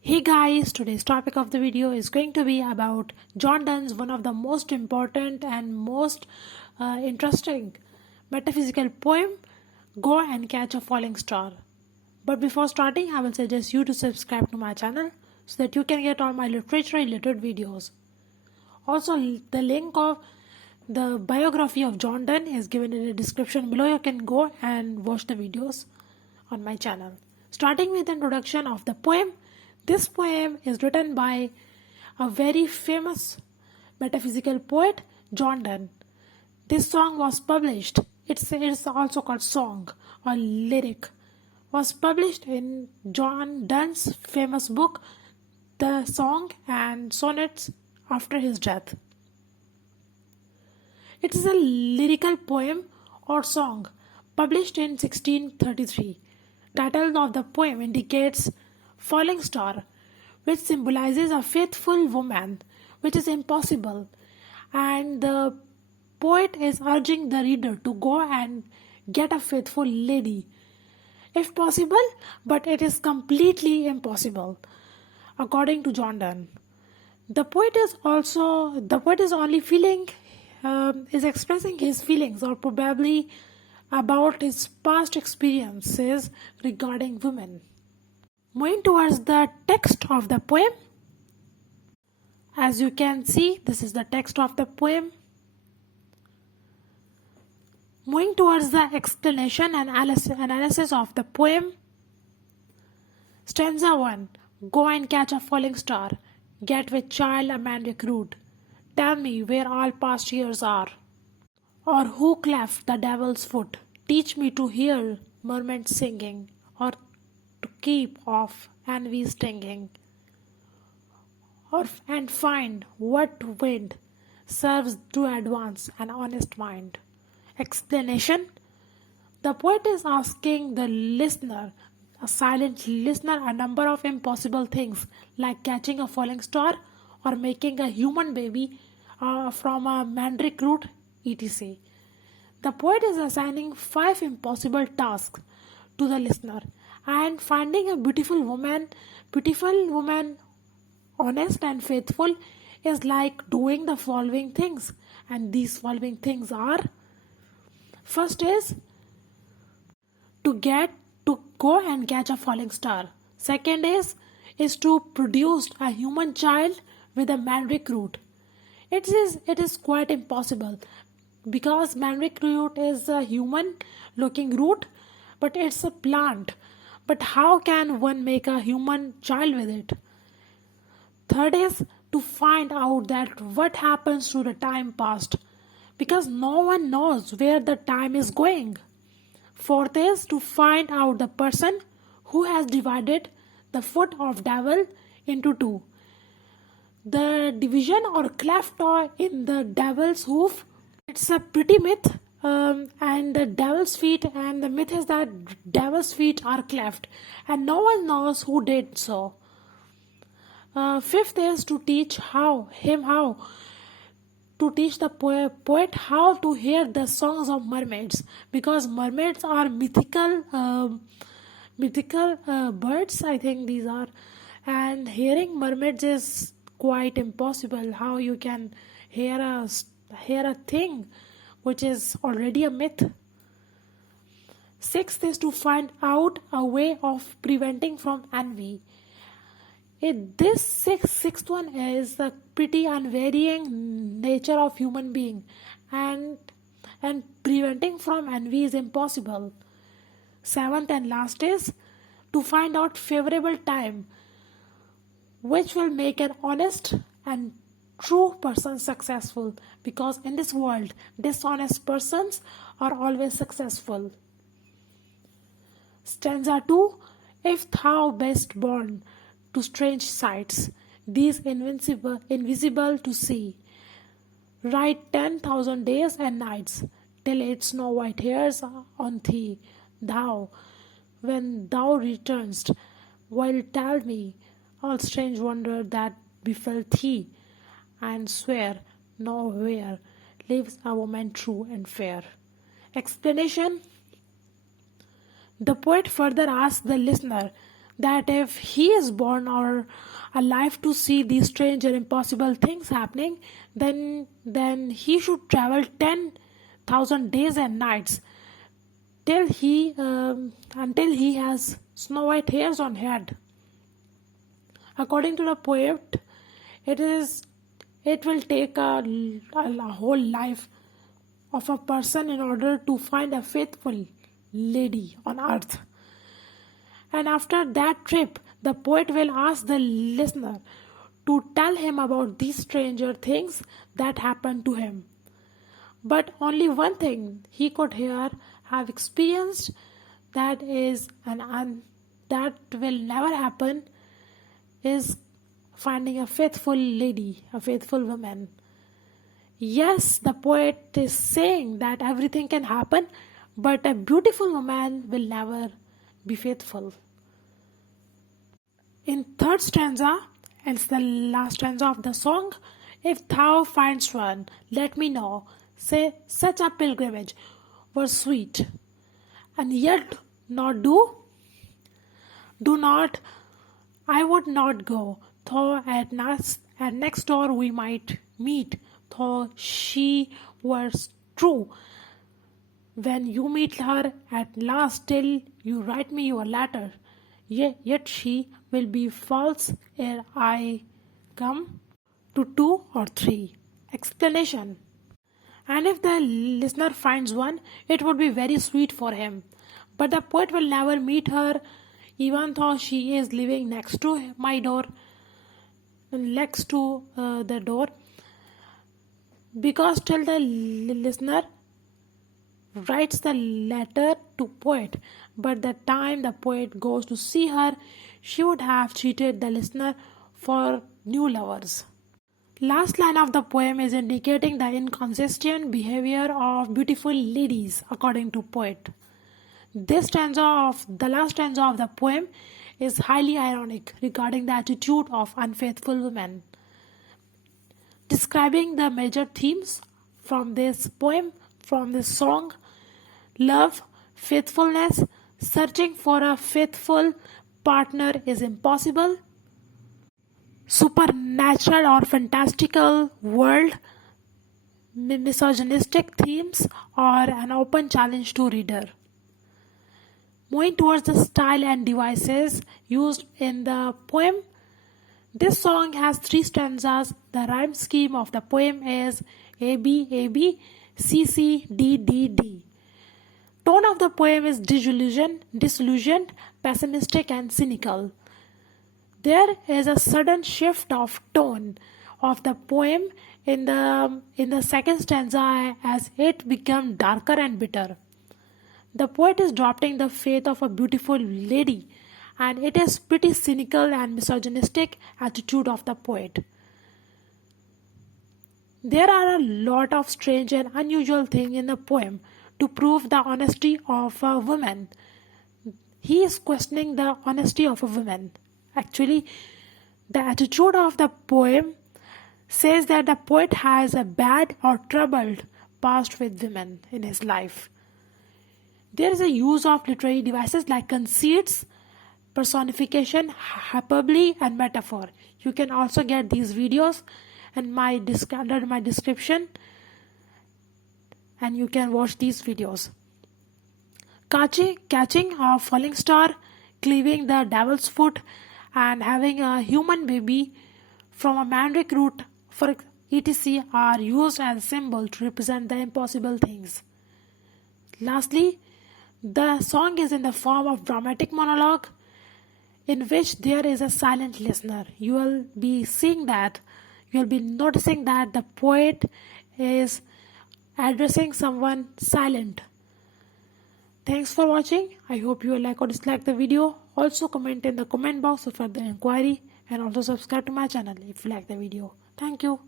Hey guys, today's topic of the video is going to be about John Donne's one of the most important and most interesting metaphysical poem, Go and Catch a Falling Star. But before starting, I will suggest you to subscribe to my channel so that you can get all my literature related videos. Also, the link of the biography of John Donne is given in the description below. You can go and watch the videos on my channel. Starting with the introduction of the poem, this poem is written by a very famous metaphysical poet, John Donne. This song was published, it's also called song or lyric, was published in John Donne's famous book, The Song and Sonnets after his death. It is a lyrical poem or song published in 1633. Title of the poem indicates falling star, which symbolizes a faithful woman, which is impossible, and the poet is urging the reader to go and get a faithful lady, if possible, but it is completely impossible, according to John Donne. The poet is only feeling, is expressing his feelings or probably about his past experiences regarding women. Moving towards the text of the poem, as you can see, this is the text of the poem. Moving towards the explanation and analysis of the poem, Stanza 1. Go and catch a falling star, get with child a mandrake root, tell me where all past years are, or who cleft the devil's foot, teach me to hear mermaids singing, or to keep off envy stinging, and find what wind serves to advance an honest mind. Explanation: the poet is asking the listener, a silent listener, a number of impossible things like catching a falling star or making a human baby from a mandrake root, etc. The poet is assigning 5 impossible tasks to the listener, and finding a beautiful woman, honest and faithful, is like doing the following things, and these following things are: first is to go and catch a falling star. Second is to produce a human child with a mandrake root. It is quite impossible because mandrake root is a human looking root, but it's a plant. But how can one make a human child with it? Third is to find out that what happens to the time past, because no one knows where the time is going. Fourth is to find out the person who has divided the foot of devil into two. The division or cleft in the devil's hoof, it's a pretty myth, and the devil's feet, and the myth is that devil's feet are cleft, and no one knows who did so. Fifth is to teach to teach the poet how to hear the songs of mermaids, because mermaids are mythical birds, I think these are, and hearing mermaids is quite impossible. How you can hear a thing which is already a myth. Sixth is to find out a way of preventing from envy. This sixth one is the pretty unvarying nature of human being, and preventing from envy is impossible. Seventh and last is to find out favorable time, which will make an honest and true person successful, because in this world dishonest persons are always successful. Stanza 2. If thou best born to strange sights, these invisible to see, write 10,000 days and nights till its snow white hairs on thee. Thou, when thou returnest, will tell me all strange wonder that befell thee, and swear nowhere lives a woman true and fair. Explanation: the poet further asks the listener that if he is born or alive to see these strange and impossible things happening, then he should travel 10,000 days and nights till he until he has snow white hairs on head. According to the poet, it will take a whole life of a person in order to find a faithful lady on earth. And after that trip, the poet will ask the listener to tell him about these stranger things that happened to him. But only one thing he could hear, have experienced, that that will never happen, is finding a faithful lady, a faithful woman. Yes, the poet is saying that everything can happen, but a beautiful woman will never be faithful. In third stanza, it's the last stanza of the song, if thou find'st one, let me know, say such a pilgrimage were sweet, and yet not do not, I would not go, though at next door we might meet, though she was true. When you meet her at last till you write me your letter, yet she will be false ere I come to 2 or 3. Explanation. And if the listener finds one, it would be very sweet for him. But the poet will never meet her, even though she is living next to my door, next to the door, because till the listener writes the letter to poet, but the time the poet goes to see her, she would have cheated the listener for new lovers. Last line of the poem is indicating the inconsistent behavior of beautiful ladies according to poet. The last stanza of the poem is highly ironic regarding the attitude of unfaithful women. Describing the major themes from this poem, from this song: love, faithfulness, searching for a faithful partner is impossible, supernatural or fantastical world, misogynistic themes, or an open challenge to reader. Moving towards the style and devices used in the poem, this song has 3 stanzas. The rhyme scheme of the poem is AB, AB, CC, D, D, D. Tone of the poem is disillusioned, pessimistic, and cynical. There is a sudden shift of tone of the poem in the second stanza as it becomes darker and bitter. The poet is doubting the faith of a beautiful lady, and it is pretty cynical and misogynistic attitude of the poet. There are a lot of strange and unusual things in the poem to prove the honesty of a woman. He is questioning the honesty of a woman. Actually, the attitude of the poem says that the poet has a bad or troubled past with women in his life. There is a use of literary devices like conceits, personification, hyperbole, and metaphor. You can also get these videos under my description, and you can watch these videos. Catching a falling star, cleaving the devil's foot, and having a human baby from a mandrake root for etc. are used as a symbol to represent the impossible things. Lastly, the song is in the form of dramatic monologue in which there is a silent listener. You will be noticing that the poet is addressing someone silent. Thanks for watching. I hope you will like or dislike the video. Also comment in the comment box for further inquiry, and also subscribe to my channel if you like the video. Thank you.